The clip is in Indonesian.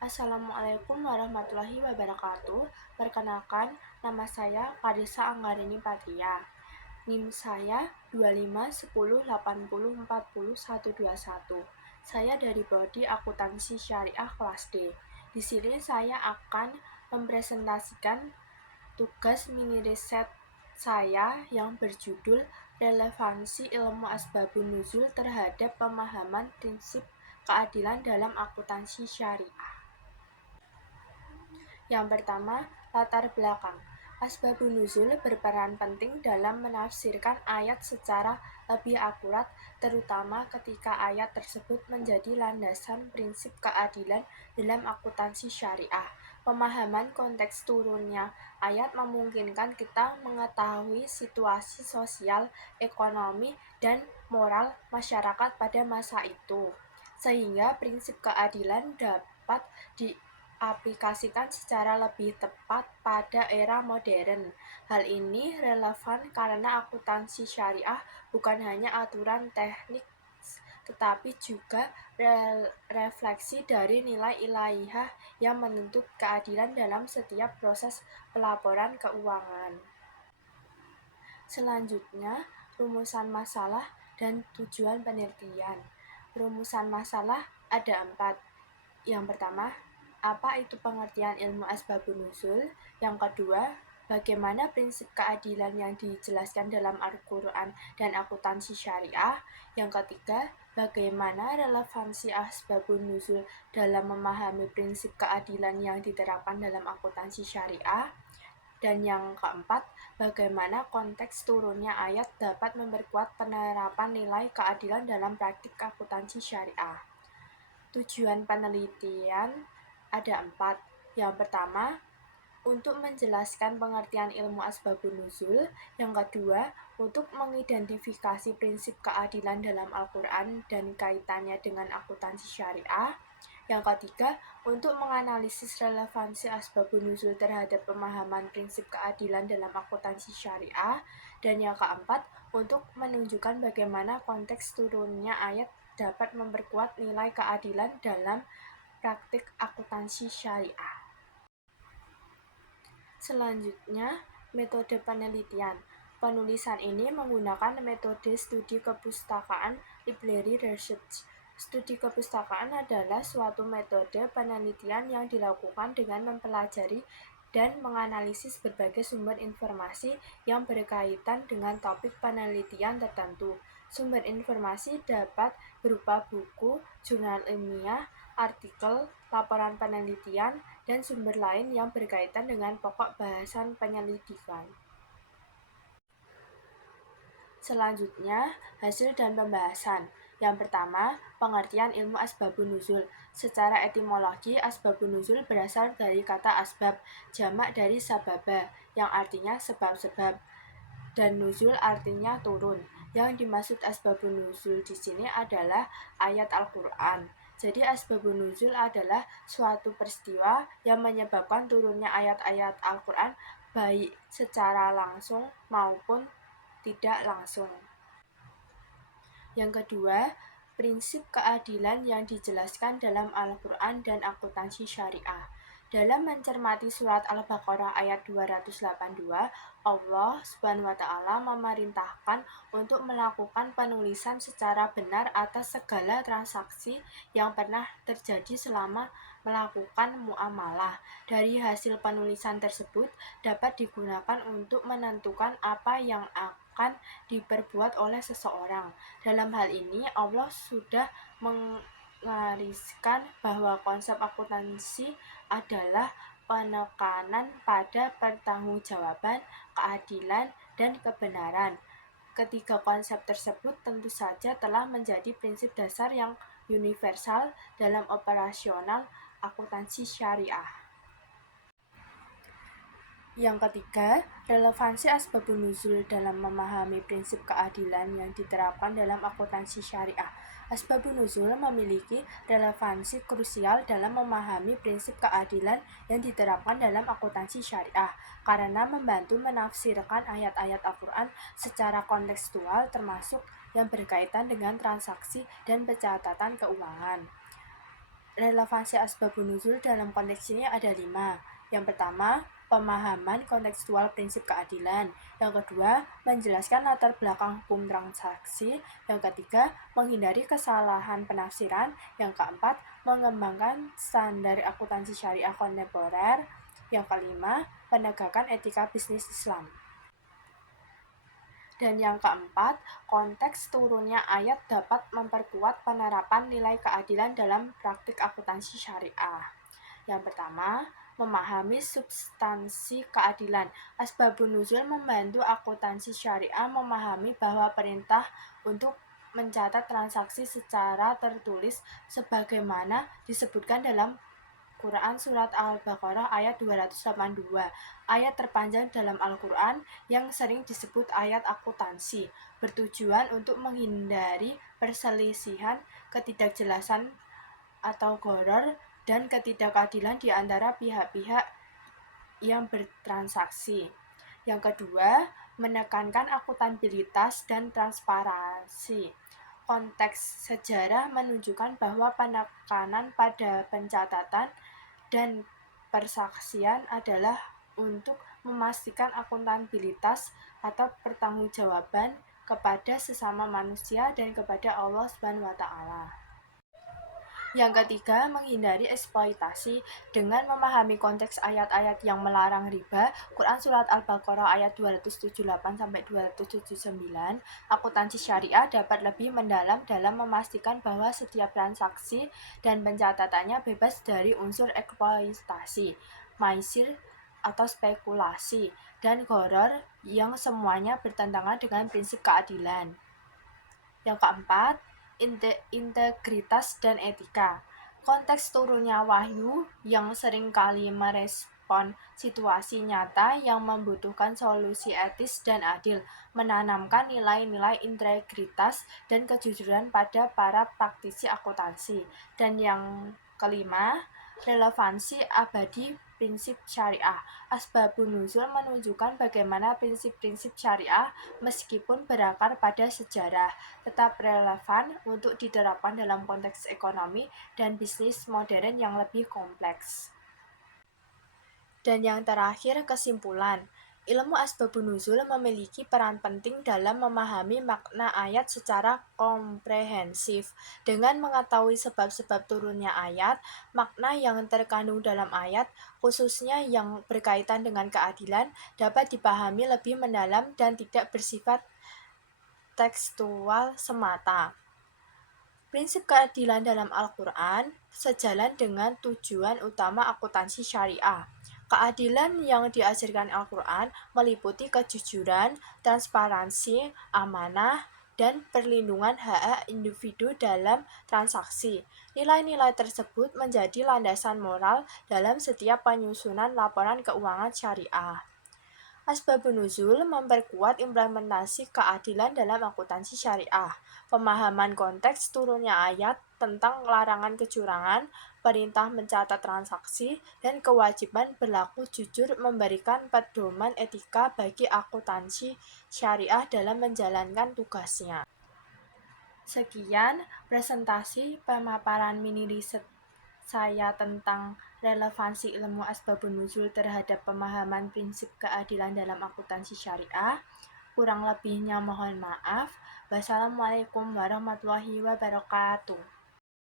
Assalamualaikum warahmatullahi wabarakatuh. Perkenalkan, nama saya Karissa Anggarini Patria. NIM saya 2510804021. Saya dari Prodi Akuntansi Syariah kelas D. Di sini saya akan mempresentasikan tugas mini riset saya yang berjudul Relevansi Ilmu Asbabun Nuzul terhadap Pemahaman Prinsip Keadilan dalam Akuntansi Syariah. Yang pertama, latar belakang. Asbabun nuzul berperan penting dalam menafsirkan ayat secara lebih akurat, terutama ketika ayat tersebut menjadi landasan prinsip keadilan dalam akuntansi syariah. Pemahaman konteks turunnya ayat memungkinkan kita mengetahui situasi sosial, ekonomi, dan moral masyarakat pada masa itu, sehingga prinsip keadilan dapat diaplikasikan secara lebih tepat pada era modern. Hal ini relevan karena akuntansi syariah bukan hanya aturan teknik tetapi juga refleksi dari nilai ilahiyah yang menuntut keadilan dalam setiap proses pelaporan keuangan. Selanjutnya, rumusan masalah dan tujuan penelitian. Rumusan masalah ada 4. Yang pertama, apa itu pengertian ilmu asbabun nuzul? Yang kedua, bagaimana prinsip keadilan yang dijelaskan dalam Al-Quran dan akuntansi syariah? Yang ketiga, bagaimana relevansi asbabun nuzul dalam memahami prinsip keadilan yang diterapkan dalam akuntansi syariah? Dan yang keempat, bagaimana konteks turunnya ayat dapat memperkuat penerapan nilai keadilan dalam praktik akuntansi syariah. Tujuan penelitian ada 4. Yang pertama, untuk menjelaskan pengertian ilmu asbabun nuzul. Yang kedua, untuk mengidentifikasi prinsip keadilan dalam Al-Quran dan kaitannya dengan akuntansi syariah. Yang ketiga, untuk menganalisis relevansi asbabun nuzul terhadap pemahaman prinsip keadilan dalam akuntansi syariah. Dan yang keempat, untuk menunjukkan bagaimana konteks turunnya ayat dapat memperkuat nilai keadilan dalam praktik akuntansi syariah. Selanjutnya, metode penelitian. Penulisan ini menggunakan metode studi kepustakaan library research. Studi kepustakaan adalah suatu metode penelitian yang dilakukan dengan mempelajari dan menganalisis berbagai sumber informasi yang berkaitan dengan topik penelitian tertentu. Sumber informasi dapat berupa buku, jurnal ilmiah, artikel, laporan penelitian, dan sumber lain yang berkaitan dengan pokok bahasan penyelidikan. Selanjutnya, hasil dan pembahasan. Yang pertama, pengertian ilmu asbabun nuzul. Secara etimologi, asbabun nuzul berasal dari kata asbab, jamak dari sababa, yang artinya sebab-sebab, dan nuzul artinya turun. Yang dimaksud asbabun nuzul di sini adalah ayat Al-Quran. Jadi asbabun nuzul adalah suatu peristiwa yang menyebabkan turunnya ayat-ayat Al-Quran baik secara langsung maupun tidak langsung. Yang kedua, prinsip keadilan yang dijelaskan dalam Al-Quran dan akuntansi syariah. Dalam mencermati surat Al-Baqarah ayat 282, Allah SWT memerintahkan untuk melakukan penulisan secara benar atas segala transaksi yang pernah terjadi selama melakukan muamalah. Dari hasil penulisan tersebut dapat digunakan untuk menentukan apa yang akan diperbuat oleh seseorang. Dalam hal ini, Allah sudah menggariskan bahwa konsep akuntansi adalah penekanan pada pertanggungjawaban, keadilan, dan kebenaran. Ketiga konsep tersebut tentu saja telah menjadi prinsip dasar yang universal dalam operasional akuntansi syariah. Yang ketiga, relevansi asbabun nuzul dalam memahami prinsip keadilan yang diterapkan dalam akuntansi syariah. Asbabun nuzul memiliki relevansi krusial dalam memahami prinsip keadilan yang diterapkan dalam akuntansi syariah karena membantu menafsirkan ayat-ayat Al-Quran secara kontekstual termasuk yang berkaitan dengan transaksi dan pencatatan keuangan. Relevansi asbabun nuzul dalam konteks ini ada 5. Yang pertama, pemahaman kontekstual prinsip keadilan. Yang kedua, menjelaskan latar belakang hukum transaksi. Yang ketiga, menghindari kesalahan penafsiran. Yang keempat, mengembangkan standar akuntansi syariah kontemporer. Yang kelima, penegakan etika bisnis Islam. Dan yang keempat, konteks turunnya ayat dapat memperkuat penerapan nilai keadilan dalam praktik akuntansi syariah. Yang pertama, memahami substansi keadilan. Asbabun nuzul membantu akuntansi syariah memahami bahwa perintah untuk mencatat transaksi secara tertulis sebagaimana disebutkan dalam Quran Surat Al-Baqarah ayat 282, ayat terpanjang dalam Al-Quran yang sering disebut ayat akuntansi, bertujuan untuk menghindari perselisihan, ketidakjelasan atau gharar, dan ketidakadilan di antara pihak-pihak yang bertransaksi. Yang kedua, menekankan akuntabilitas dan transparansi. Konteks sejarah menunjukkan bahwa penekanan pada pencatatan dan persaksian adalah untuk memastikan akuntabilitas atau pertanggungjawaban kepada sesama manusia dan kepada Allah SWT. Yang ketiga, menghindari eksploitasi. Dengan memahami konteks ayat-ayat yang melarang riba, Quran Surat Al-Baqarah ayat 278-279, akuntansi syariah dapat lebih mendalam dalam memastikan bahwa setiap transaksi dan pencatatannya bebas dari unsur eksploitasi, maisir atau spekulasi, dan gharar yang semuanya bertentangan dengan prinsip keadilan. Yang keempat, integritas dan etika. Konteks turunnya wahyu yang seringkali merespon situasi nyata yang membutuhkan solusi etis dan adil, menanamkan nilai-nilai integritas dan kejujuran pada para praktisi akuntansi. Dan yang kelima, relevansi abadi prinsip syariah. Asbabun nuzul menunjukkan bagaimana prinsip-prinsip syariah meskipun berakar pada sejarah tetap relevan untuk diterapkan dalam konteks ekonomi dan bisnis modern yang lebih kompleks. Dan yang terakhir, kesimpulan. Ilmu asbabun nuzul memiliki peran penting dalam memahami makna ayat secara komprehensif. Dengan mengetahui sebab-sebab turunnya ayat, makna yang terkandung dalam ayat, khususnya yang berkaitan dengan keadilan, dapat dipahami lebih mendalam dan tidak bersifat tekstual semata. Prinsip keadilan dalam Al-Quran sejalan dengan tujuan utama akuntansi syariah. Keadilan yang diajarkan Al-Quran meliputi kejujuran, transparansi, amanah, dan perlindungan hak individu dalam transaksi. Nilai-nilai tersebut menjadi landasan moral dalam setiap penyusunan laporan keuangan syariah. Asbabun nuzul memperkuat implementasi keadilan dalam akuntansi syariah. Pemahaman konteks turunnya ayat tentang larangan kecurangan, perintah mencatat transaksi, dan kewajiban berlaku jujur memberikan pedoman etika bagi akuntansi syariah dalam menjalankan tugasnya. Sekian presentasi pemaparan mini riset saya tentang relevansi ilmu asbabun nuzul terhadap pemahaman prinsip keadilan dalam akuntansi syariah. Kurang lebihnya mohon maaf. Wassalamualaikum warahmatullahi wabarakatuh.